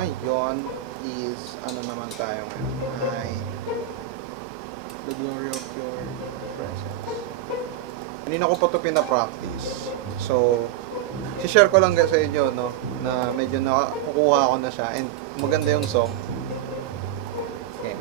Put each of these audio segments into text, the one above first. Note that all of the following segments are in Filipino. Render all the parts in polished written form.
ngayon is, ano naman tayo ngayon? Ay, the glory of your presence. Kanina ko pa ito pina-practice. So, si-share ko lang sa inyo, no, na medyo nakukuha ko na siya. And maganda yung song. Okay.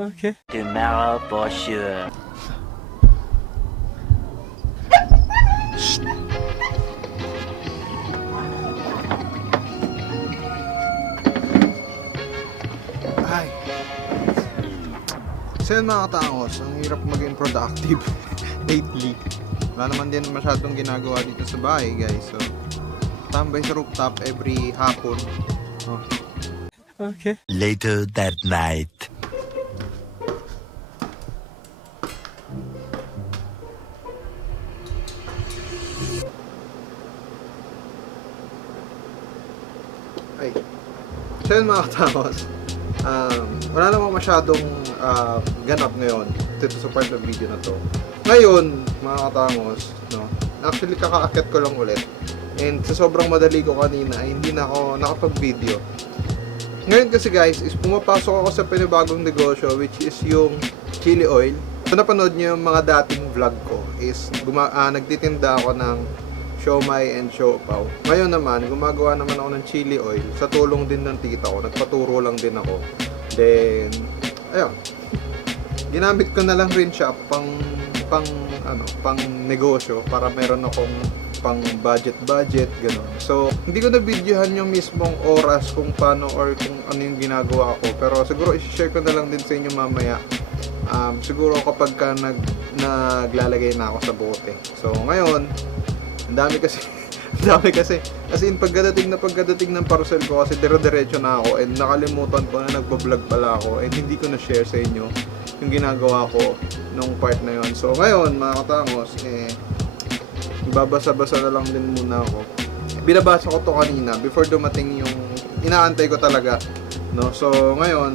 Okay. Tomorrow for sure. Ay. So yun mga katangos, ang hirap maging productive lately. Wala naman din masyadong ginagawa dito sa bahay, guys. So, tambay sa rooftop every hapon. Oh. Okay. Later that night. Ay. So yun mga katangos, wala namang masyadong ganap ngayon dito sa part ng video na to. Ngayon, mga katangos, no, actually kakaakyat ko lang ulit. And sa sobrang madali ko kanina ay hindi na ako nakapag-video. Ngayon kasi guys, is pumapasok ako sa panibagong negosyo, which is yung chili oil. Kung napanood nyo yung mga dating vlog ko, is nagtitinda ako ng siomai and siopaw. Ngayon naman, gumagawa naman ako ng chili oil sa tulong din ng tita ko. Nagpaturo lang din ako. Then, ayun. Ginamit ko na lang rin siya pang negosyo para meron akong pang budget gano'n. So, hindi ko na videohan yung mismong oras kung paano or kung ano yung ginagawa ko. Pero siguro i-share ko na lang din sa inyo mamaya. Siguro kapag ka naglalagay na ako sa bote. So, ngayon, ang dami kasi as in pagdating ng parcel ko kasi dire-diretso na ako and nakalimutan ko na nagba-vlog pala ako and hindi ko na share sa inyo yung ginagawa ko nung part na yon. So ngayon mga katangos, babasa-basa na lang din muna ako. Binabasa ko to kanina before dumating yung inaantay ko talaga, no? So ngayon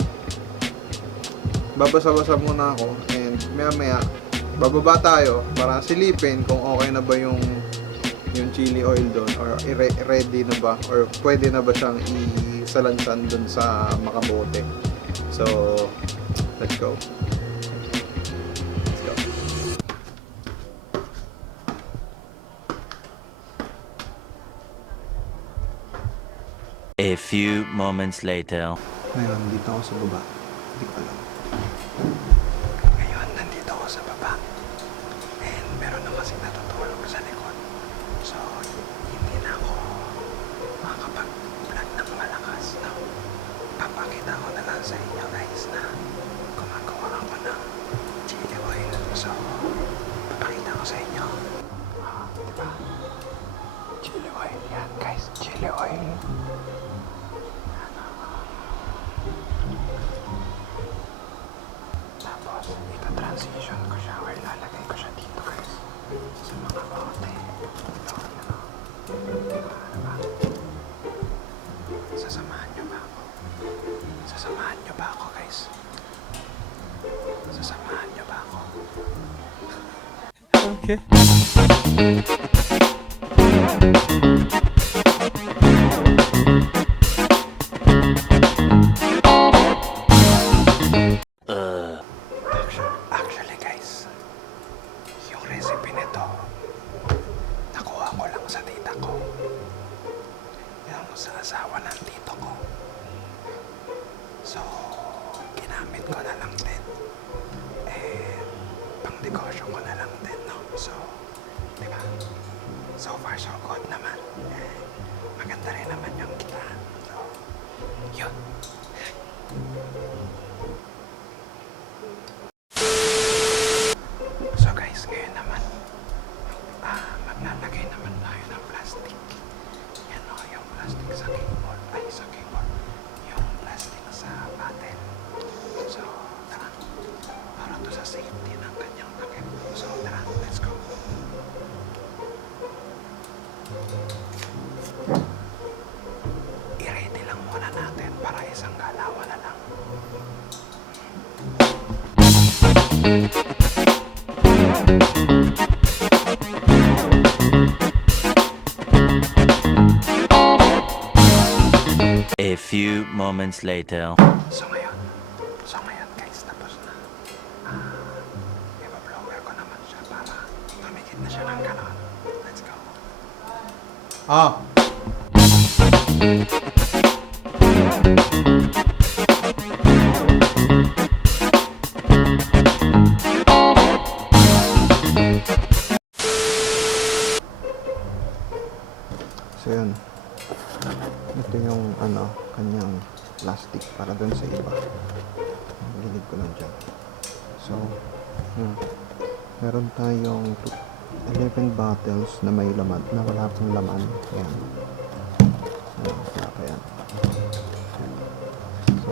babasa-basa muna ako and maya bababa tayo para silipin kung okay na ba yung chili oil doon or ready na ba or pwede na ba siyang isalansan doon sa makabote. So let's go. A few moments later. Ngayon, dito ako sa baba. Hindi ko alam. Ngayon, nandito ako sa baba. And meron na kasi natutulog sa likod. position ko siya or lalagay ko siya dito guys. Sa mga bote. Sasamahan niyo ba ako? Sasamahan niyo ba ako guys? Sasamahan niyo ba ako? Okay. Actually guys, yung recipe nito, nakuha ko lang sa tita ko. Yung sa asawa ng tito ko. So, ginamit ko na lang din. And, pang negosyo ko na lang din, no? So, di ba? So far, so good naman. Maganda rin naman yung kita. So, yun. So guys, ngayon naman, maglalagay naman tayo ng plastic. Yan o, yung plastic sa cable. Ay, sa cable. Yung plastic sa bottle. So, tara. Para to sa safety ng kanyang takip. So, tara, let's go. I-ready lang muna natin para isang galawan na lang. A few moments later. So ngayon guys, tapos na. Iba-blower ko naman siya para tumikit na siya ng ganon. Let's go. So yun. Ito yung kanyang plastic para dun sa iba. Ang gilid ko lang dyan. So, meron tayong 11 bottles na may laman, na wala pong laman. Ayan. Wala pa yan. So,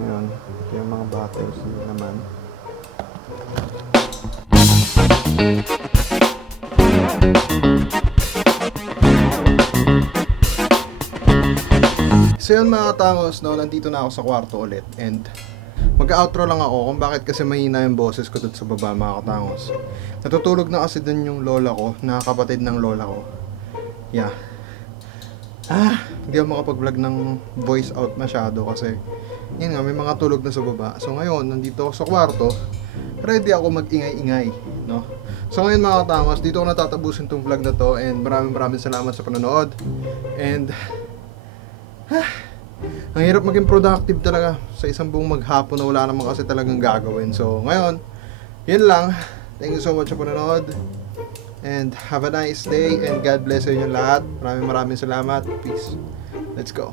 ngayon, ito yung mga bottles na laman. So yun mga katangos, no, nandito na ako sa kwarto ulit and mag-outro lang ako kung bakit kasi mahina yung boses ko dun sa baba mga katangos. Natutulog na kasi dun yung lola ko, na kapatid ng lola ko. Yeah. Hindi ako makapag-vlog ng voice out masyado kasi yun nga, may mga tulog na sa baba. So ngayon, nandito ako sa kwarto, ready ako mag-ingay-ingay, no? So ngayon mga katangos, dito ko natatapusin tong vlog na to and maraming salamat sa panonood. And ang hirap maging productive talaga sa isang buong maghapon na wala naman kasi talagang gagawin. So ngayon, yun lang. Thank you so much sa panonood. And have a nice day and God bless sa inyo lahat. Maraming salamat. Peace. Let's go.